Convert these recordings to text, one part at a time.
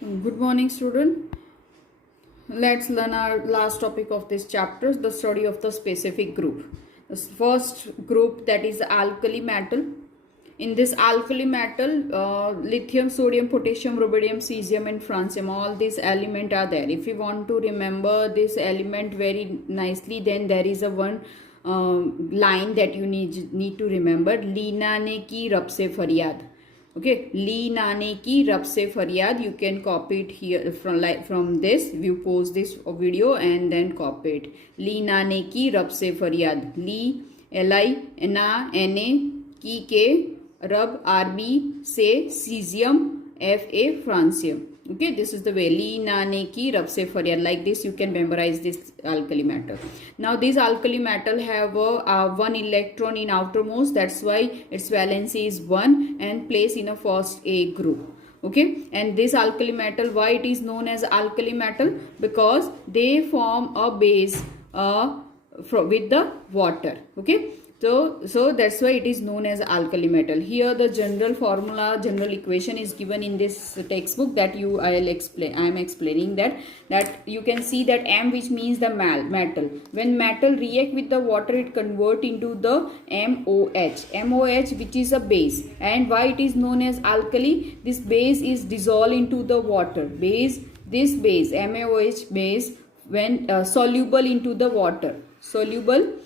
Good morning, student. Let's learn our last topic of this chapter, the study of the specific group. The first group, that is alkali metal. In this alkali metal, lithium, sodium, potassium, rubidium, cesium, and francium, all these elements are there. If you want to remember this element very nicely, then there is a one line that you need to remember. Leena ने की रब से फरियाद. Okay, Leena ने की रब से फरियाद. You can copy it here from this. You pause this video and then copy it. Leena ने की रब से फरियाद. ली LI ना NA की के रब RB से caesium FA francium. Okay, this is the way. Leena ने की रब से फरियाद. Like this you can memorize this alkali metal. Now this alkali metal have one electron in outermost, that's why its valency is 1 and placed in a first A group. Okay, and this alkali metal, why it is known as alkali metal? Because they form a base with the water. Okay, so that's why it is known as alkali metal. Here the general formula, general equation is given in this textbook that I am explaining that you can see that M, which means the metal. When metal react with the water, it convert into the MOH, which is a base. And why it is known as alkali? This base is dissolved into the water. This base, MOH base, when soluble into the water, soluble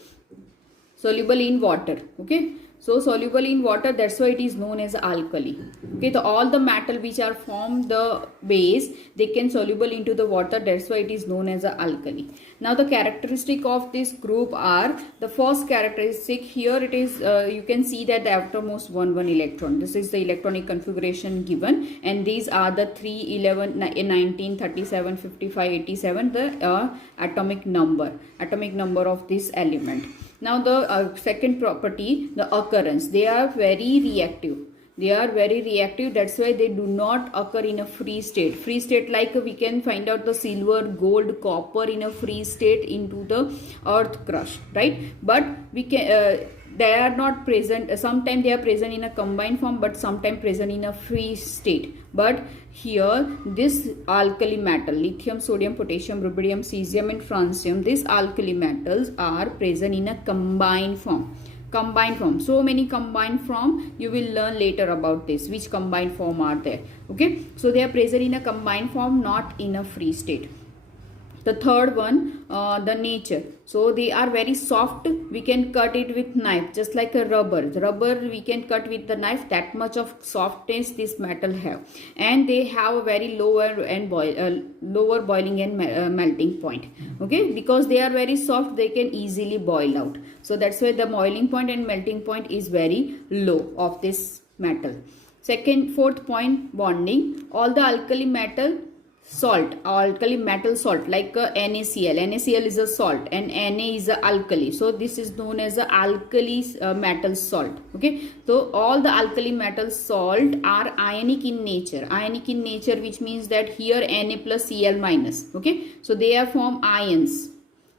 in water. Okay, so soluble in water, that's why it is known as alkali. Okay, so all the metal which are formed the base, they can soluble into the water, that's why it is known as a alkali. Now the characteristic of this group are, the first characteristic here, it is you can see that the outermost one electron, this is the electronic configuration given, and these are the 3, 11, 19, 37, 55, 87, the atomic number of this element. Now the second property, the occurrence. They are very reactive. That's why they do not occur in a free state. Free state, like we can find out the silver, gold, copper in a free state into the earth crust, right? But we can they are not present. Sometimes they are present in a combined form, but sometimes present in a free state. But here this alkali metal, lithium, sodium, potassium, rubidium, cesium, and francium, these alkali metals are present in a combined form. So many combined form, you will learn later about this, which combined form are there. Okay, so they are present in a combined form, not in a free state. The third one, the nature. So they are very soft. We can cut it with knife, just like a rubber. The rubber we can cut with the knife. That much of softness this metal have, and they have a very lower boiling and melting point. Okay, because they are very soft, they can easily boil out. So that's why the boiling point and melting point is very low of this metal. Fourth point, bonding. All the alkali metal salt, like NaCl. NaCl is a salt and Na is a alkali. So this is known as a alkali metal salt. Okay, so all the alkali metal salt are ionic in nature. Which means that here Na plus Cl minus. Okay, so they are form ions.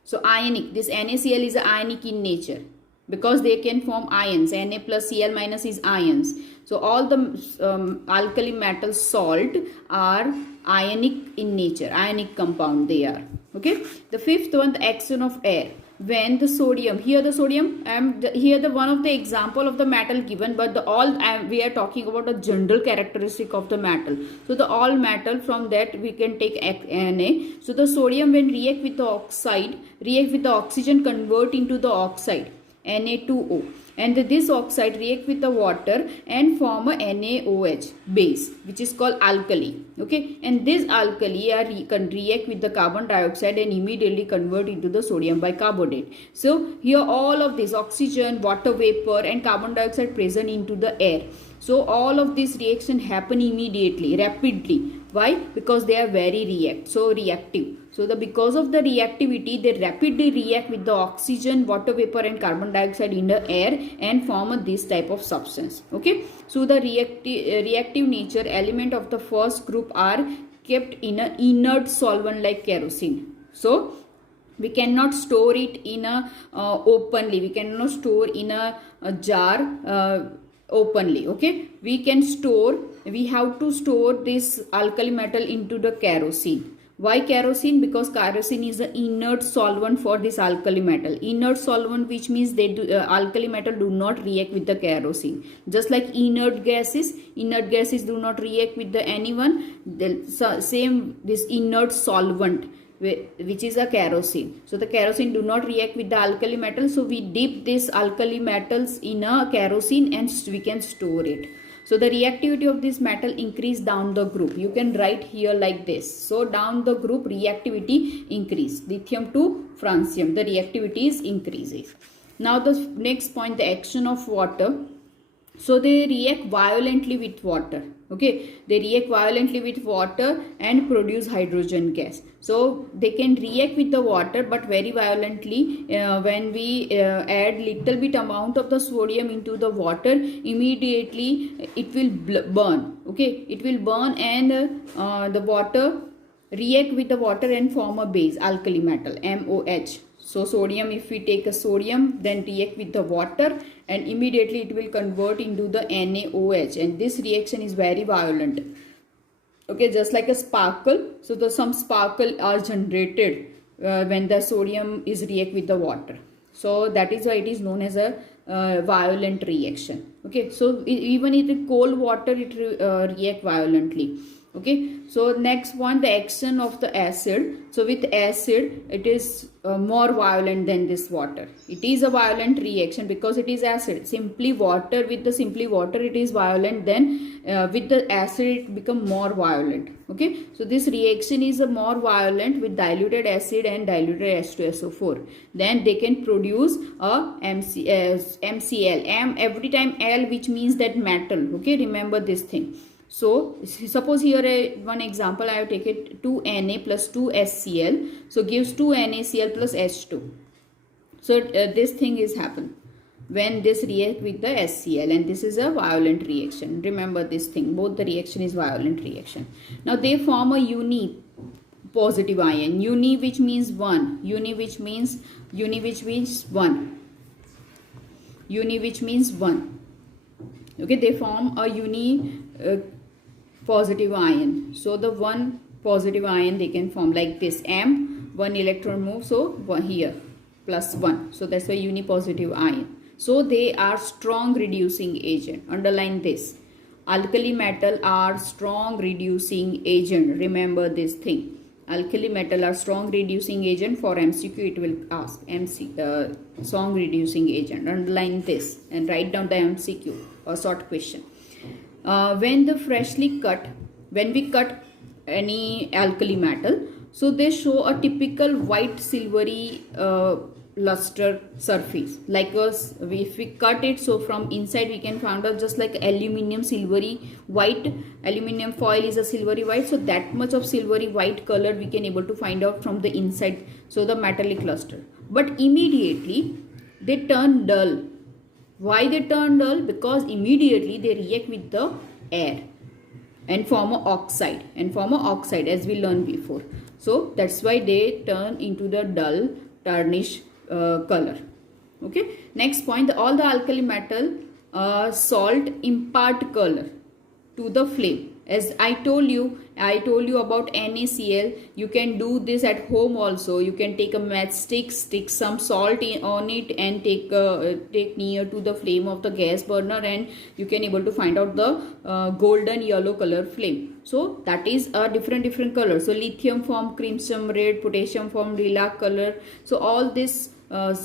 So ionic, this NaCl is ionic in nature because they can form ions. Na plus Cl minus is ions. So all the alkali metal salt are ionic in nature, ionic compound they are. Okay, the fifth one, the action of air. When the sodium, here the one of the example of the metal given, but we are talking about a general characteristic of the metal. So the all metal, from that we can take Na. So the sodium, when react with the oxygen, convert into the oxide, Na2O, and this oxide react with the water and form a NaOH base, which is called alkali. Okay, and this alkali can react with the carbon dioxide and immediately convert into the sodium bicarbonate. So here all of this oxygen, water vapor, and carbon dioxide present into the air. So all of this reaction happen immediately, rapidly. Why? Because they are very reactive. So because of the reactivity, they rapidly react with the oxygen, water vapor, and carbon dioxide in the air and form this type of substance. Okay, so the reactive nature element of the first group are kept in an inert solvent like kerosene. So we cannot store it in a openly. We cannot store in a jar openly. Okay, we have to store this alkali metal into the kerosene. Why kerosene? Because kerosene is an inert solvent for this alkali metal. Inert solvent, which means alkali metal do not react with the kerosene. Just like inert gases do not react with the anyone. Same this inert solvent, which is a kerosene. So the kerosene do not react with the alkali metal. So we dip this alkali metals in a kerosene and we can store it. So the reactivity of this metal increase down the group. You can write here like this. So down the group reactivity increase. Lithium to francium, the reactivity is increases. Now the next point, the action of water. So they react violently with water. Okay, they react violently with water and produce hydrogen gas. So they can react with the water, but very violently. When we add little bit amount of the sodium into the water, immediately it will burn. Okay, it will burn, and the water react with the water and form a base, alkali metal, MOH. So sodium, if we take a sodium, then react with the water, and immediately it will convert into the NaOH, and this reaction is very violent. Okay, just like a sparkle. So some sparkle are generated when the sodium is react with the water. So that is why it is known as a violent reaction. Okay, so even in cold water it react violently. Okay, so next one, the action of the acid. So with acid, it is more violent than this water. It is a violent reaction because it is acid. Simply water, it is violent. Then with the acid it become more violent. Okay, so this reaction is a more violent with diluted acid and diluted H2SO4. Then they can produce a MCl. Every time L, which means that metal. Okay, remember this thing. So suppose here one example I have taken 2Na plus 2HCl. So gives 2NaCl plus H2. So this thing is happen when this react with the HCl, and this is a violent reaction. Remember this thing, both the reaction is violent reaction. Now they form a uni positive ion. Uni which means one. Uni which means one. Uni which means one. Okay, they form a uni positive ion. So the one positive ion they can form like this, M, one electron move, so one here plus 1. So that's why unipositive ion. So they are strong reducing agent. Underline this. Alkali metal are strong reducing agent. Remember this thing. Alkali metal are strong reducing agent. For MCQ it will ask strong reducing agent. Underline this and write down the MCQ or short question. When we cut any alkali metal, so they show a typical white silvery luster surface. Like if we cut it, so from inside we can find out just like aluminium silvery white. Aluminium foil is a silvery white, so that much of silvery white color we can able to find out from the inside. So the metallic luster, but immediately they turn dull. Why they turn dull? Because immediately they react with the air and form a oxide as we learned before. So that's why they turn into the dull tarnish color. Okay, next point, all the alkali metal salt impart color to the flame. As I told you about NaCl. You can do this at home also. You can take a matchstick, stick some salt on it, and take near to the flame of the gas burner, and you can able to find out the golden yellow color flame. So that is a different color. So lithium form crimson red, potassium form lilac color. So all this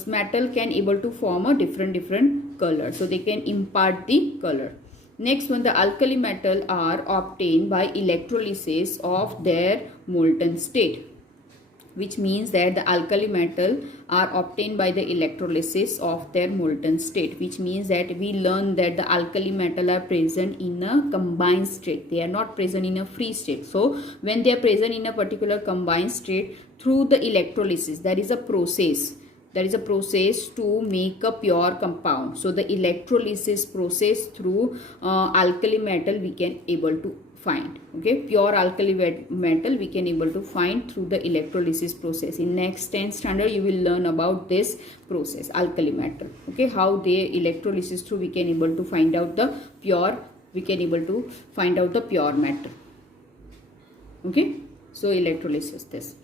metal can able to form a different color. So they can impart the color. Next one, the alkali metal are obtained by electrolysis of their molten state, which means that the alkali metal are obtained by the electrolysis of their molten state, which means that we learn that the alkali metal are present in a combined state. They are not present in a free state. So when they are present in a particular combined state, through the electrolysis, there is a process. There is a process to make a pure compound. So the electrolysis process through alkali metal we can able to find. Okay, pure alkali metal we can able to find through the electrolysis process. In next 10th standard you will learn about this process, alkali metal. Okay, how they electrolysis through we can able to find out the pure, we can able to find out the pure metal. Okay, so electrolysis this.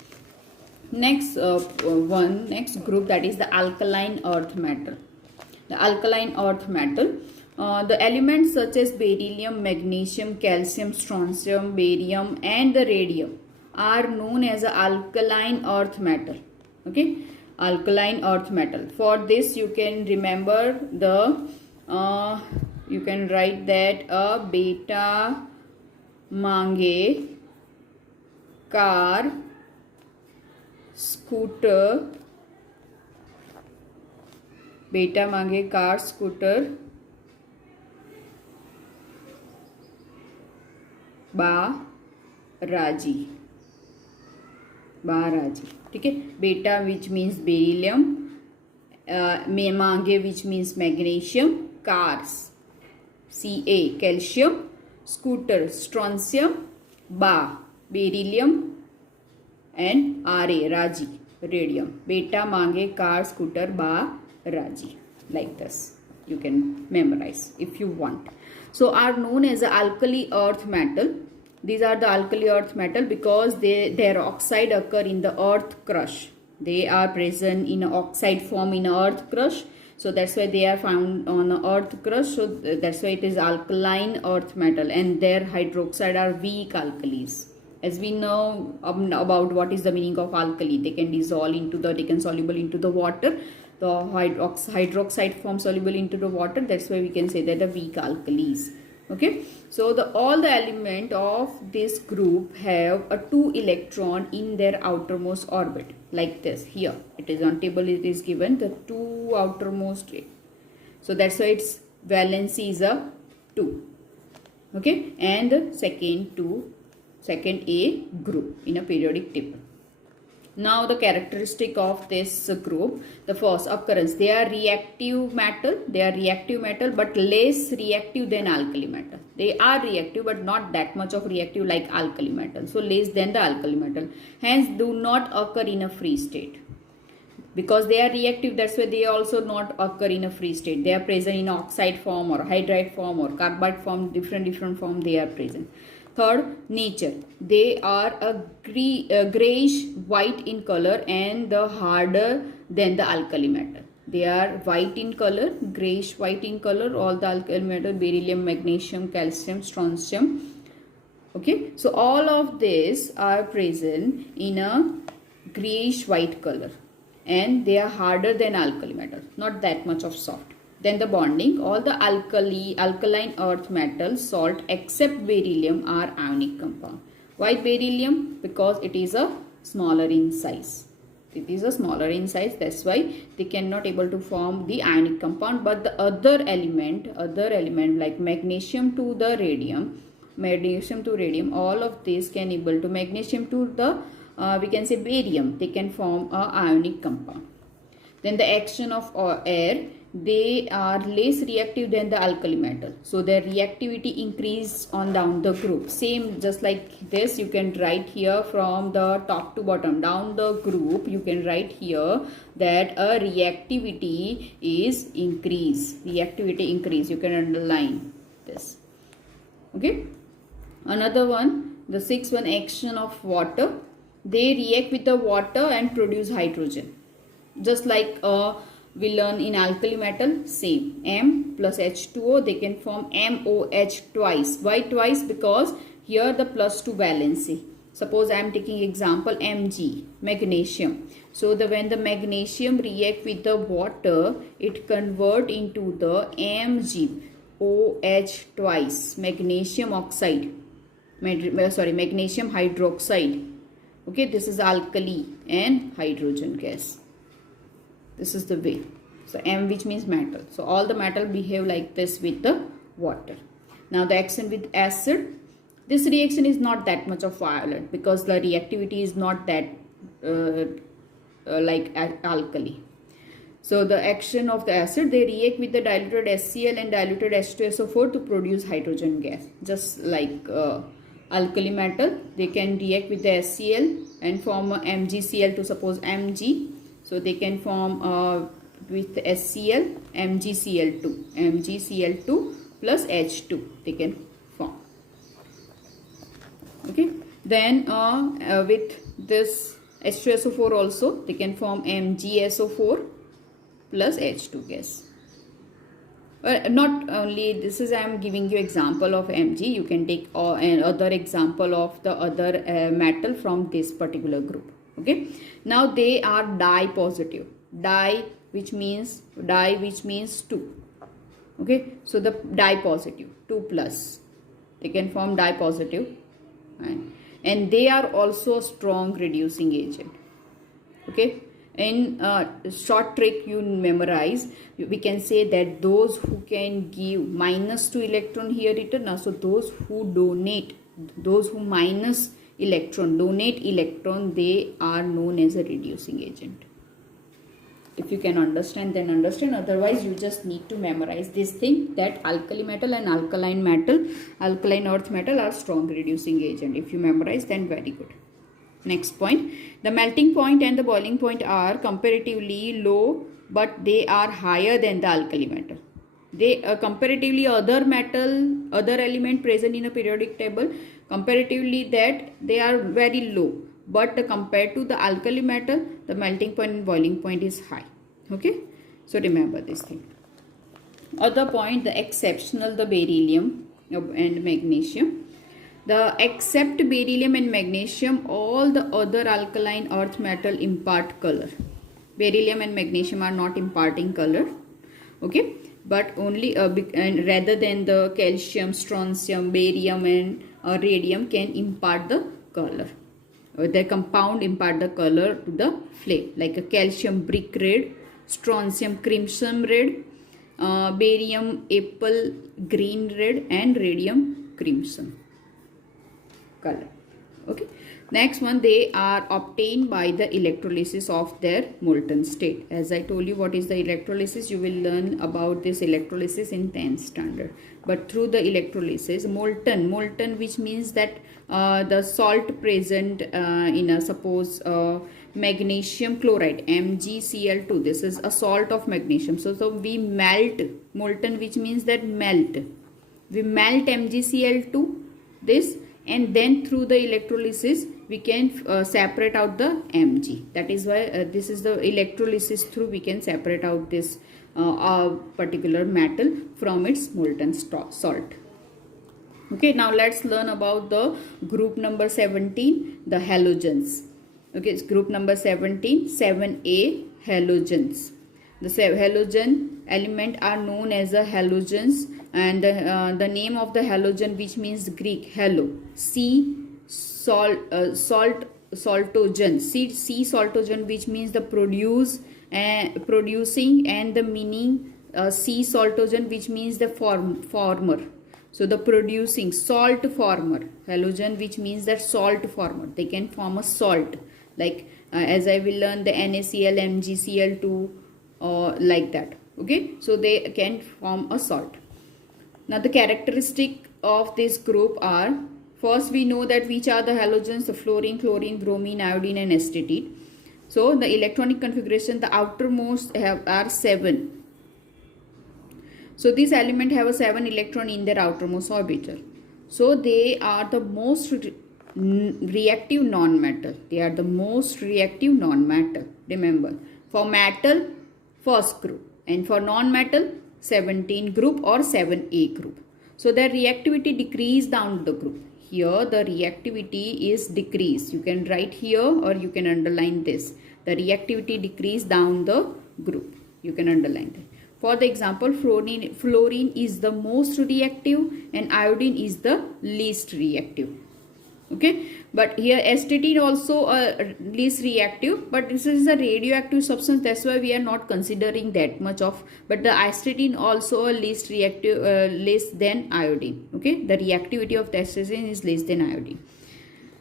Next next group, that is the alkaline earth metal. The alkaline earth metal, the elements such as beryllium, magnesium, calcium, strontium, barium and the radium are known as a alkaline earth metal. Okay, alkaline earth metal. For this you can remember the you can write that a beta mange car, scooter, beta mange car, scooter, बाराजी, बाराजी. ठीक है, बेटा which means beryllium, मांगे which means magnesium, cars Ca calcium, scooter strontium, बा beryllium and Ra Raji radium. Beta mange car, scooter, ba Raji. Like this you can memorize if you want. So are known as a alkali earth metal. These are the alkali earth metal because their oxide occur in the earth crush. They are present in oxide form in earth crush. So that's why they are found on earth crust. So that's why it is alkaline earth metal, and their hydroxide are weak alkalis. As we know about what is the meaning of alkali, they can dissolve into the, they can soluble into the water. The hydroxide form soluble into the water. That's why we can say that the weak alkalis. Okay, so all the element of this group have a 2 electron in their outermost orbit, like this. Here it is on table, it is given the 2 outermost. So that's why its valency is a 2. Okay, and the second A group in a periodic table. Now the characteristic of this group, the first occurrence, they are reactive metal, but less reactive than alkali metal. They are reactive but not that much of reactive like alkali metal, so less than the alkali metal. Hence do not occur in a free state. Because they are reactive, that's why they also not occur in a free state. They are present in oxide form or hydride form or carbide form, different form they are present. Third, nature. They are a grayish white in color and the harder than the alkali metal. They are white in color, grayish white in color, all the alkali metal, beryllium, magnesium, calcium, strontium. Okay, so all of these are present in a grayish white color and they are harder than alkali metal, not that much of soft. Then the bonding, all the alkaline earth metals, salt except beryllium are ionic compound. Why beryllium? Because it is a smaller in size. It is a smaller in size, that's why they cannot able to form the ionic compound. But the other element like magnesium to the radium, all of these can able to, magnesium to the we can say barium, they can form a ionic compound. Then the action of air, they are less reactive than the alkali metal, so their reactivity increased on down the group. Same just like this, you can write here from the top to bottom down the group, you can write here that a reactivity is increase, you can underline this. Okay, another one, the sixth one, action of water. They react with the water and produce hydrogen, just like we learn in alkali metal. Same, M plus H2O, they can form MOH twice. Why twice? Because here the plus 2 valency. Suppose I am taking example Mg, magnesium. So when the magnesium react with the water, it convert into the Mg, OH twice, magnesium oxide, magnesium hydroxide. Okay, this is alkali and hydrogen gas. This is the way. So M, which means metal. So all the metal behave like this with the water. Now the action with acid. This reaction is not that much of violent because the reactivity is not that like alkali. So the action of the acid, they react with the diluted HCl and diluted H2SO4 to produce hydrogen gas. Just like alkali metal, they can react with the HCl and form a MgCl to suppose Mg. So they can form with HCl MgCl2 plus H2 they can form. Okay, then with this H2SO4 also they can form MgSO4 plus H2 gas. Not only this is I am giving you example of Mg, you can take another example of the other metal from this particular group. Okay, now they are di positive, di which means 2. Okay, so the di positive 2 plus, they can form di positive, and they are also a strong reducing agent. Okay, in short trick you memorize, we can say that those who can give -2 electron here written, so those who minus electron, donate electron, they are known as a reducing agent. If you can understand, then understand, otherwise you just need to memorize this thing, that alkali metal and alkaline earth metal are strong reducing agent. If you memorize, then very good. Next point, the melting point and the boiling point are comparatively low, but they are higher than the alkali metal. They comparatively other element present in a periodic table, comparatively that they are very low, but compared to the alkali metal, the melting point and boiling point is high. Okay, so remember this thing. Other point, the exceptional, the beryllium and magnesium. Except beryllium and magnesium, all the other alkaline earth metal impart color. Beryllium and magnesium are not imparting color. Okay, but only and rather than the calcium, strontium, barium and radium can impart the color. The compound impart the color to the flame, like a calcium brick red, strontium crimson red, barium apple green red, and radium crimson color. Okay, next one, they are obtained by the electrolysis of their molten state. As I told you, what is the electrolysis, you will learn about this electrolysis in 10th standard. But through the electrolysis, molten which means that the salt present in a suppose magnesium chloride, MgCl2, this is a salt of magnesium. So we melt, molten which means that melt, we melt MgCl2 this, and then through the electrolysis we can separate out the Mg. That is why this is the electrolysis through we can separate out this particular metal from its molten salt. Okay, now let's learn about the group number 17, the halogens. Okay, it's group number 17, 7A, halogens. The halogen element are known as the halogens, and the name of the halogen, which means Greek halo, saltogen, C saltogen, which means the producing, and the meaning C saltogen, which means the former. So the producing salt former, halogen which means that salt former, they can form a salt, like as I will learn the NaCl, MgCl2 like that. Okay, so they can form a salt. Now the characteristic of this group are, first we know that which are the halogens, the fluorine, chlorine, bromine, iodine and astatine. So the electronic configuration, the outermost are 7. So these elements have a 7 electron in their outermost orbital. So they are the most reactive non-metal. They are the most reactive non-metal. Remember, for metal, first group, and for non-metal, 17 group or 7A group. So their reactivity decrease down the group. Here the reactivity is decreased. You can write here or you can underline this. The reactivity decrease down the group. You can underline that. For the example, fluorine is the most reactive and iodine is the least reactive. Okay, but here astatine also least reactive, but this is a radioactive substance, that's why we are not considering that much of, but the astatine also a least reactive, less than iodine. Okay, the reactivity of the astatine is less than iodine.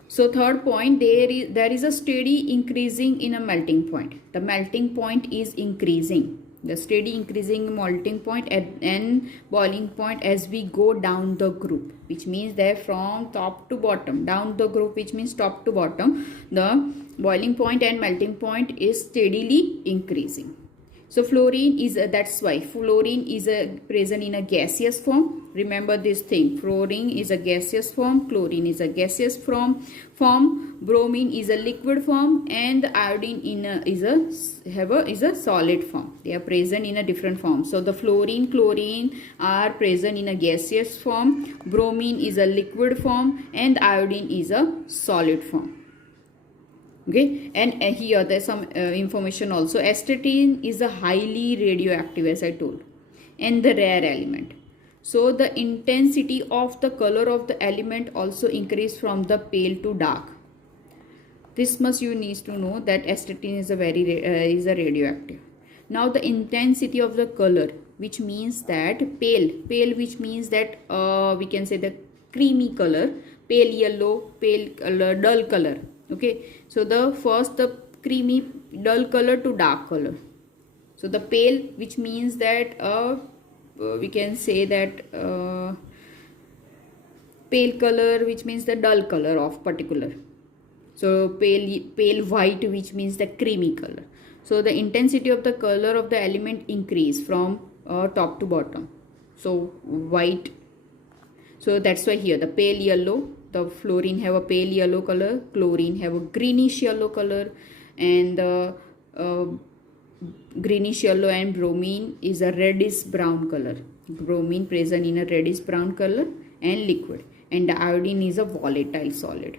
So third point, there is a steady increasing in a melting point. The melting point is increasing. the steady increasing melting point and boiling point as we go down the group, which means that from top to bottom, down the group, which means top to bottom, the boiling point and melting point is steadily increasing. So fluorine is that's why fluorine is present in a gaseous form. Remember this thing: fluorine is a gaseous form, chlorine is a gaseous form, bromine is a liquid form, and iodine is a solid form. They are present in a different form. So the fluorine, chlorine are present in a gaseous form, bromine is a liquid form, and iodine is a solid form. Okay, and here there's some information also. Astatine is a highly radioactive, as I told, and the rare element. So the intensity of the color of the element also increase from the pale to dark. This much you need to know, that astatine is a radioactive. Now the intensity of the color, which means that pale, which means that we can say the creamy color, pale yellow, pale color, dull color. Okay, so the creamy dull color to dark color. So the pale, which means that we can say that pale color, which means the dull color of particular. So pale white, which means the creamy color. So the intensity of the color of the element increase from top to bottom. So white. So that's why here the pale yellow, the fluorine have a pale yellow color, chlorine have a greenish yellow color, and the greenish yellow and bromine is a reddish brown color. Bromine present in a reddish brown color and liquid, and the iodine is a volatile solid.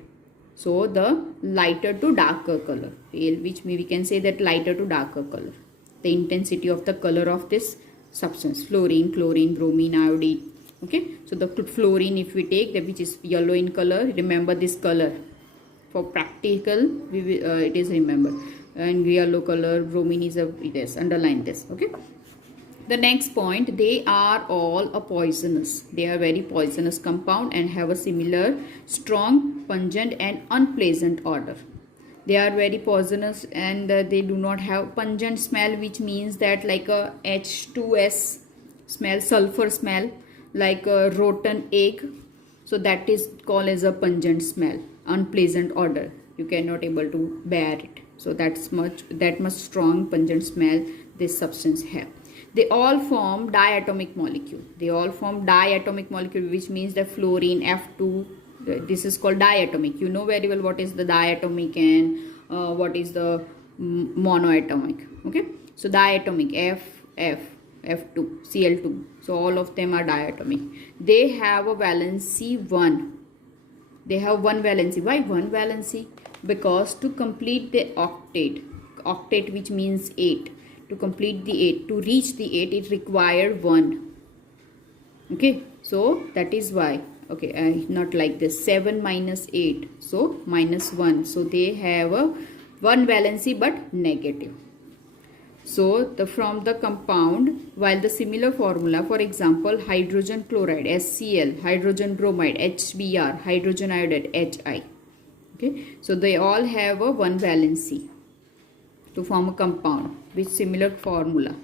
So the lighter to darker color, pale, which we can say that lighter to darker color. The intensity of the color of this substance, fluorine, chlorine, bromine, iodine. Okay, so the fluorine, if we take that, which is yellow in color, remember this color for practical, it is remember, and yellow color, bromine is this, underline this. Okay, the next point, they are all a poisonous. They are very poisonous compound and have a similar strong, pungent and unpleasant odor. They are very poisonous, and they do not have pungent smell, which means that like a H2S smell, sulfur smell, like a rotten egg. So that is called as a pungent smell, unpleasant odor. You cannot able to bear it. So that much strong pungent smell this substance have. They all form diatomic molecule. They all form diatomic molecule, which means the fluorine F2. This is called diatomic. You know very well what is the diatomic and what is the monoatomic. Okay, so diatomic F2, Cl2. So all of them are diatomic. They have a valency 1. They have one valency. Why one valency? Because to complete the octet, which means 8, to complete the 8, to reach the 8, it required 1. Okay, so that is why. Okay, not like this, 7 minus 8, so minus 1. So they have a one valency but negative. So from the compound, while the similar formula, for example, hydrogen chloride HCl, hydrogen bromide HBr, hydrogen iodide HI. Okay, so they all have a one valency to form a compound with similar formula.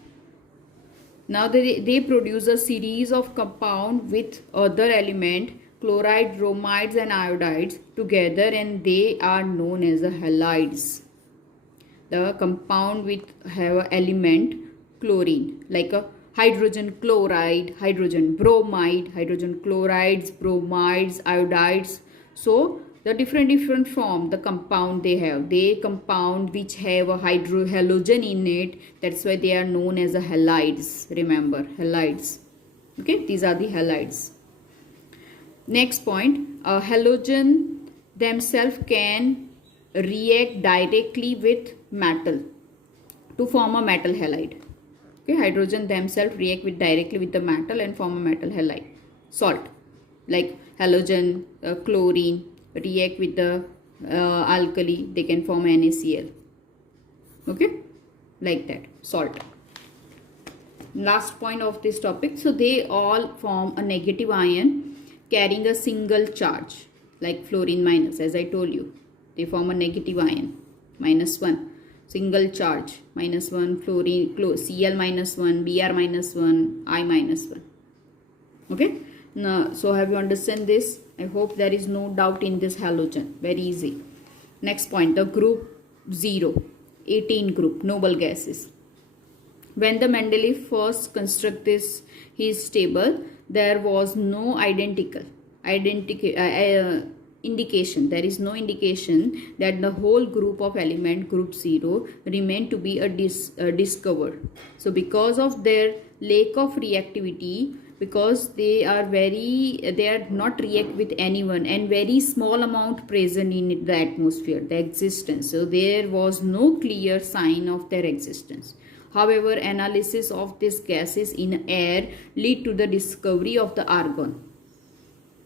Now they produce a series of compound with other element, chloride, bromides and iodides together, and they are known as the halides. The compound with have a element chlorine, like a hydrogen chloride, hydrogen bromide, hydrogen chlorides, bromides, iodides. So the different form, the compound they have. They compound which have a halogen in it. That's why they are known as the halides. Remember, halides. Okay, these are the halides. Next point, halogen themselves can react directly with metal to form a metal halide. Okay, hydrogen themselves react directly with the metal and form a metal halide. Salt, like halogen, chlorine, react with the alkali, they can form NaCl. Okay, like that, salt. Last point of this topic, so they all form a negative ion carrying a single charge, like fluorine minus, as I told you. They form a negative ion, -1. single charge, -1, fluorine, Cl -1, Br -1, I -1. Okay. Now, so have you understand this? I hope there is no doubt in this halogen. Very easy. Next point, the group 0, 18 group, noble gases. When the Mendeleev first construct his table, there was no indication. There is no indication that the whole group of element, group 0, remained to be discovered. So because of their lack of reactivity, because they are not react with anyone, and very small amount present in the atmosphere, the existence. So there was no clear sign of their existence. However, analysis of these gases in air lead to the discovery of the argon.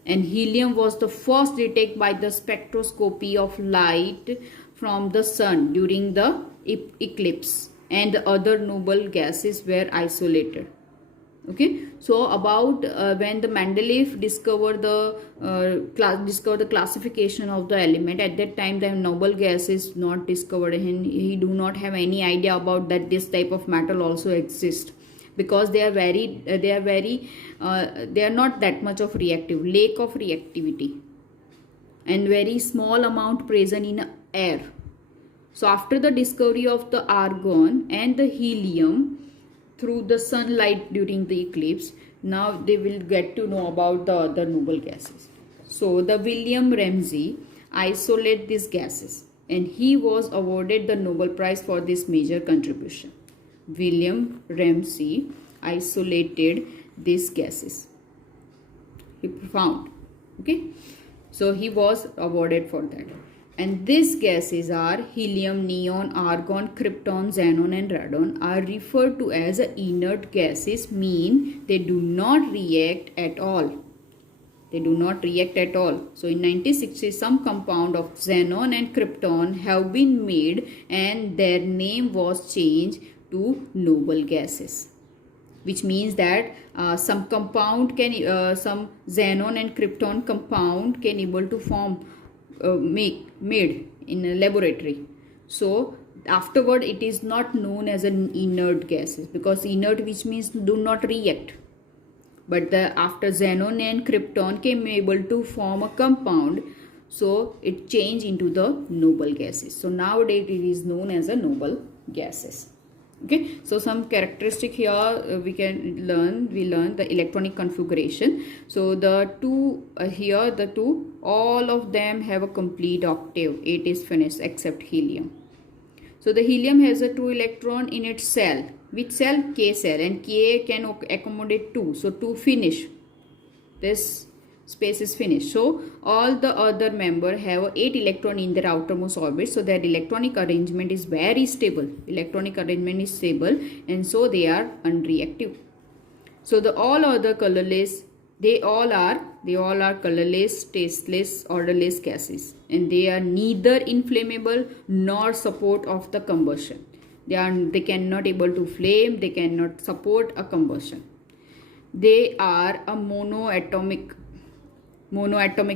And helium was the first detected by the spectroscopy of light from the sun during the eclipse, and the other noble gases were isolated. Okay, so about when the Mendeleev discovered the classification of the element, at that time the noble gas is not discovered, and he do not have any idea about that this type of metal also exists, because they are not that much of reactive, lack of reactivity, and very small amount present in air. So after the discovery of the argon and the helium through the sunlight during the eclipse, now they will get to know about the other noble gases. So the William Ramsay isolated these gases, and he was awarded the Nobel Prize for this major contribution. William Ramsay isolated these gases. He found. Okay, so he was awarded for that. And these gases are helium, neon, argon, krypton, xenon and radon are referred to as inert gases, mean they do not react at all. They do not react at all. So in 1960, some compound of xenon and krypton have been made, and their name was changed to noble gases, which means that some compound can, some xenon and krypton compound can able to form, made in a laboratory. So afterward it is not known as an inert gases, because inert, which means do not react. But after xenon and krypton came able to form a compound, so it changed into the noble gases. So nowadays it is known as a noble gases. Okay, so some characteristic here we learn the electronic configuration. So the two here, the two, all of them have a complete octave. 8 is finished except helium. So the helium has a 2 electron in its cell. Which cell? K cell, and K can accommodate 2. So 2 finish. This space is finished. So all the other member have 8 electron in their outermost orbit. So their electronic arrangement is very stable. Electronic arrangement is stable, and so they are unreactive. So the all other colorless, they all are colorless, tasteless, odorless gases, and they are neither inflammable nor support of the combustion. They cannot able to flame. They cannot support a combustion. They are a monoatomic,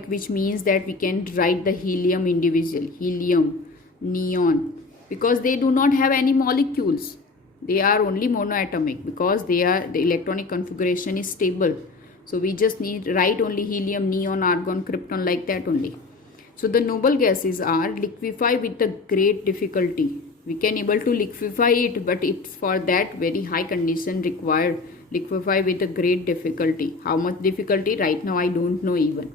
which means that we can write the helium individual, helium, neon, because they do not have any molecules. They are only monoatomic because the electronic configuration is stable. So we just need write only helium, neon, argon, krypton, like that only. So the noble gases are liquefied with a great difficulty. We can able to liquefy it, but it's for that very high condition required. Liquefy with a great difficulty. How much difficulty? Right now I don't know even.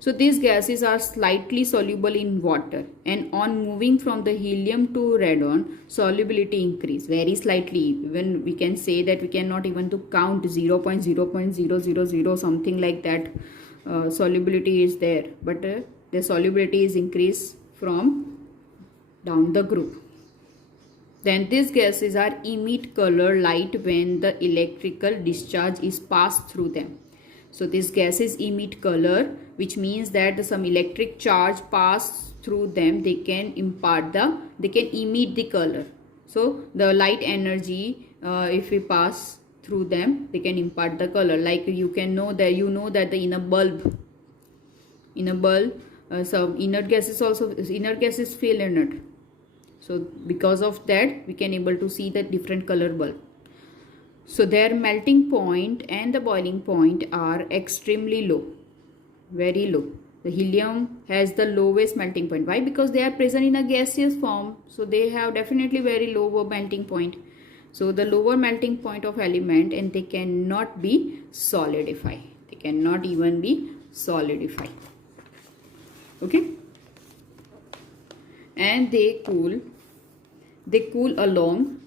So these gases are slightly soluble in water, and on moving from the helium to radon, solubility increase very slightly. Even we can say that we cannot even to count 0.0.000 something like that. Solubility is there, but the solubility is increased from down the group. Then these gases are emit color light when the electrical discharge is passed through them. So these gases emit color, which means that some electric charge pass through them. They can emit the color. So the light energy, if we pass through them, they can impart the color. Like you know that in a bulb, some inert gases also, inert gases feel inert. So because of that we can able to see the different color bulb. So their melting point and the boiling point are extremely low, very low. The helium has the lowest melting point. Why? Because they are present in a gaseous form, so they have definitely very lower melting point. So the lower melting point of element, and they cannot be solidified. They cannot even be solidified. Okay, and they cool along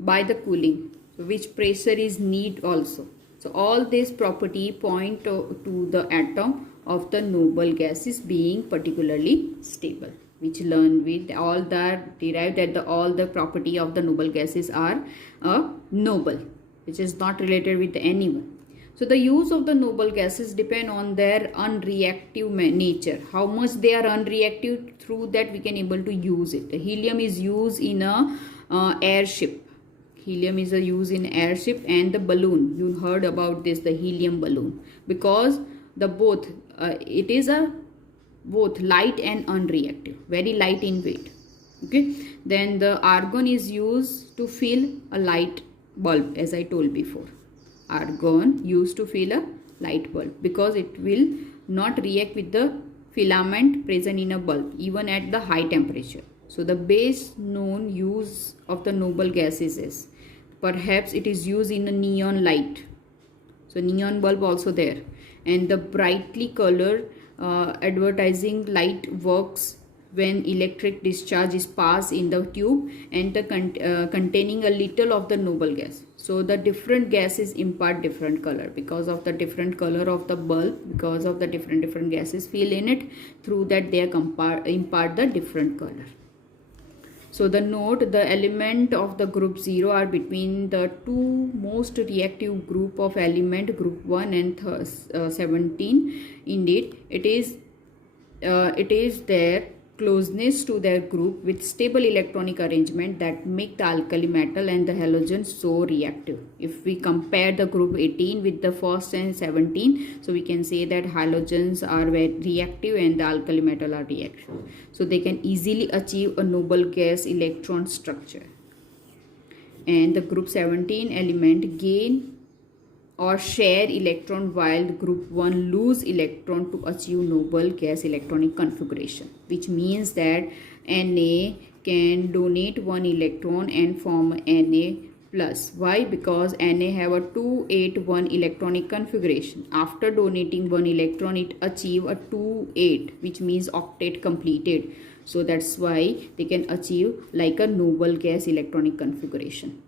by the cooling, so which pressure is need also. So all this property point to the atom of the noble gas is being particularly stable, which learn with all that derived that all the property of the noble gases are noble, which is not related with anyone. So the use of the noble gases depend on their unreactive nature. How much they are unreactive, through that we can able to use it. The helium is used in a airship. Helium is used in airship, and the balloon. You heard about this, the helium balloon, because the both it is a both light and unreactive, very light in weight. Okay, then the argon is used to fill a light bulb, as I told before. Argon used to fill a light bulb because it will not react with the filament present in a bulb even at the high temperature. So the base known use of the noble gases is, perhaps it is used in a neon light. So neon bulb also there, and the brightly colored advertising light works when electric discharge is passed in the tube and the containing a little of the noble gas. So the different gases impart different color because of the different color of the bulb, because of the different gases fill in it, through that they impart the different color. So the note, the element of the group 0 are between the two most reactive group of element, group 1 and 17. Indeed, it is their closeness to their group with stable electronic arrangement that make the alkali metal and the halogens so reactive. If we compare the group 18 with the first and 17, so we can say that halogens are very reactive and the alkali metal are reactive. So they can easily achieve a noble gas electron structure. And the group 17 element gain or share electron, while group 1 lose electron to achieve noble gas electronic configuration, which means that Na can donate 1 electron and form Na plus. Why? Because Na have a 2-8-1 electronic configuration. After donating 1 electron, it achieve a 2-8, which means octet completed. So that's why they can achieve like a noble gas electronic configuration.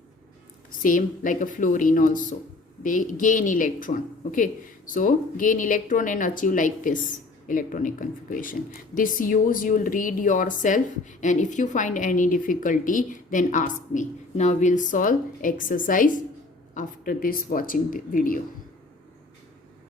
Same like a fluorine also, they gain electron. Okay, so gain electron and achieve like this electronic configuration. This use you will read yourself, and if you find any difficulty then ask me. Now we'll solve exercise after this watching the video.